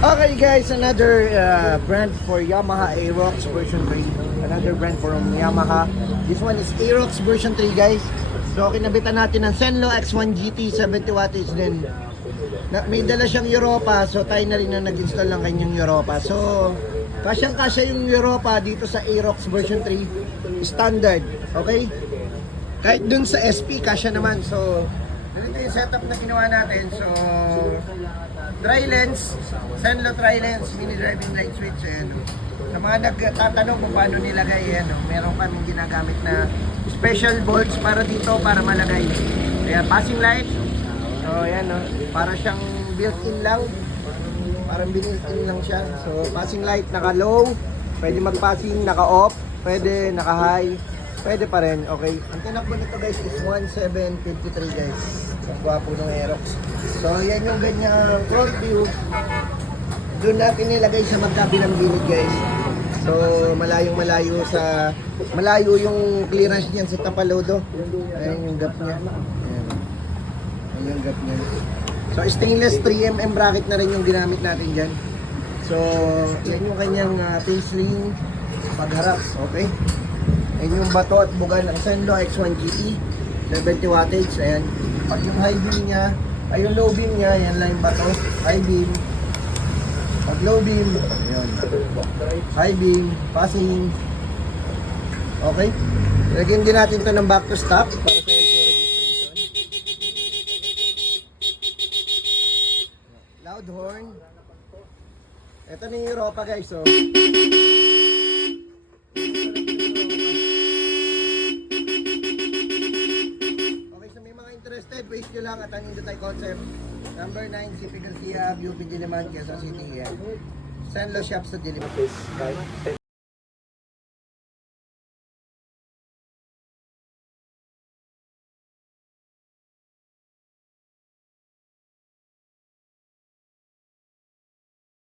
Okay guys, another brand for Yamaha Aerox version 3. Another brand from Yamaha. This one is Aerox version 3 guys. So kinabitan natin ng Senlo X1 GT 70 wattage din. May dala siyang Europa, so tayo na rin na nag-install ng kanyang Europa. So kasyang-kasya yung Europa dito sa Aerox version 3 standard, okay? Kahit dun sa SP, kasya naman. So ganito yung setup na ginawa natin. So dry lens, Senlo dry lens, mini driving light switch. Ayan. Sa mga nagtatanong kung paano nilagay, meron kaming ginagamit na special bolts para dito, para malagay. Ayan, passing light. So ayan, para siyang built-in lang. Parang built-in lang siya. So passing light, naka-low, pwede mag-passing, naka-off, pwede naka-high, pwede pa rin, okay? Ang tinakbo nito guys is 1753 guys. Ang gwapo ng Aerox. So yan yung ganyang front view. Doon natin nilagay sa magkabilang gilid guys. So malayo yung clearance niyan sa Tapalodo. Ayan yung gap niya. Ayan yung gap niya. So stainless 3mm bracket na rin yung ginamit natin dyan. So yan yung kanyang face ring pagharap, okay? Yan yung bato at buga ng Senlo X1 GT 70 wattage. Ayan. Pag yung high beam niya, ay yung low beam niya, yan lang yung bato, high beam. Pag low beam, ayan. High beam, passing. Okay? Lagyan din natin to ng back to stop para sa LTO registration. Loud horn. Ito na yung Europa guys, so interested, wait nyo lang at ang Indotai Concept. Number 9, CP Garcia, UP Diliman, Quezon City. Senlo Shop sa Diliman.